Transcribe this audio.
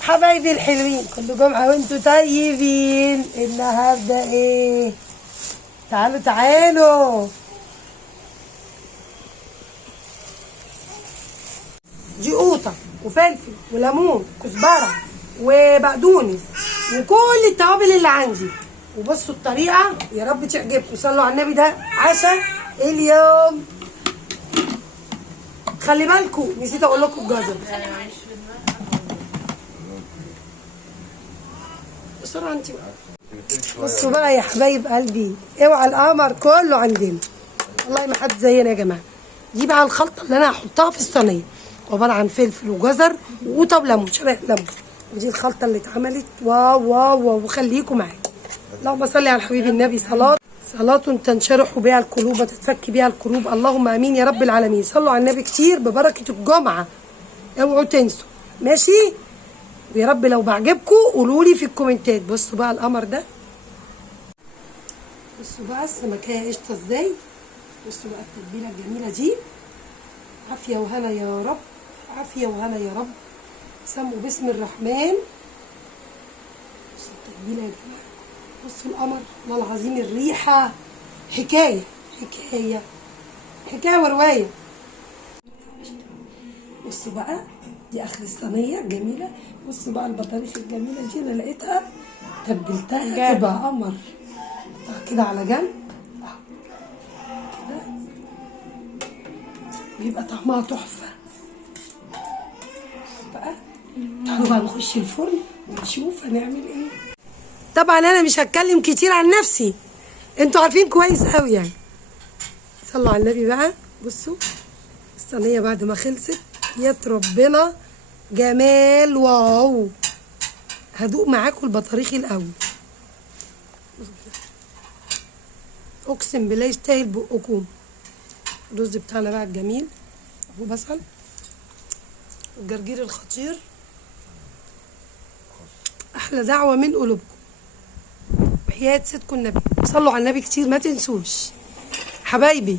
حبايبي الحلوين، كل جمعة وانتوا طيبين. النهارده ايه؟ تعالوا تعالوا. دي قوطة وفلفل وليمون وكزبرة وبقدونس وكل التوابل اللي عندي. وبصوا الطريقة، يا رب تعجبكم. صلوا على النبي، ده عشاء اليوم. خلي بالكم نسيت اقول لكم الجزر. بسرعة انت بقى. بصوا بقى يا حبايب قلبي، اوعى القمر كله عندنا، والله ما حد زينا يا جماعة. دي بقى الخلطة اللي انا هحطها في الصينية، عبارة عن فلفل وجزر وقوطة وليمون، شرايح ليمون. ودي الخلطة اللي اتعملت. واو واو واو. وخليكم معايا. اللهم صل على حبيب النبي. صلاة تنشرح بها القلوب وتتفك بها الكروب. اللهم امين يا رب العالمين. صلوا على النبي كتير ببركة الجمعة، اوعوا تنسوا. ماشي؟ ويا رب لو بعجبكم قولوا لي في الكومنتات. بصوا بقى القمر ده، بصوا بقى السمكية قشطة ازاي. بصوا بقى التتبيلة الجميلة دي. عافية وهنا يا رب، عافية وهنا يا رب. سموا باسم الرحمن. بصوا التتبيلة يا جماعة، بصوا القمر، والله العظيم الريحة حكاية حكاية حكاية ورواية. بصوا بقى دي اخر الصينية الجميلة. بصوا بقى البطاريخ الجميلة دي، انا لقيتها تبلتها تبقى قمر. كده على جنب كده بيبقى طعمها تحفة. بقى تعالوا بقى نخش الفرن ونشوف هنعمل ايه. طبعا انا مش هتكلم كتير عن نفسي، انتوا عارفين كويس قوي يعني. صلوا على النبي بقى. بصوا الصينية بعد ما خلصت، يا ربنا جمال. واو. هدوق معاكم البطاريخ الاول، اقسم بالله يستاهل بقكم. الرز بتاعنا بقى الجميل، ابو بصل، الجرجير الخطير، احلى دعوه من قلوبكم. وحياه سيدكم النبي. صلوا على النبي كتير، ما تنسوش حبايبي.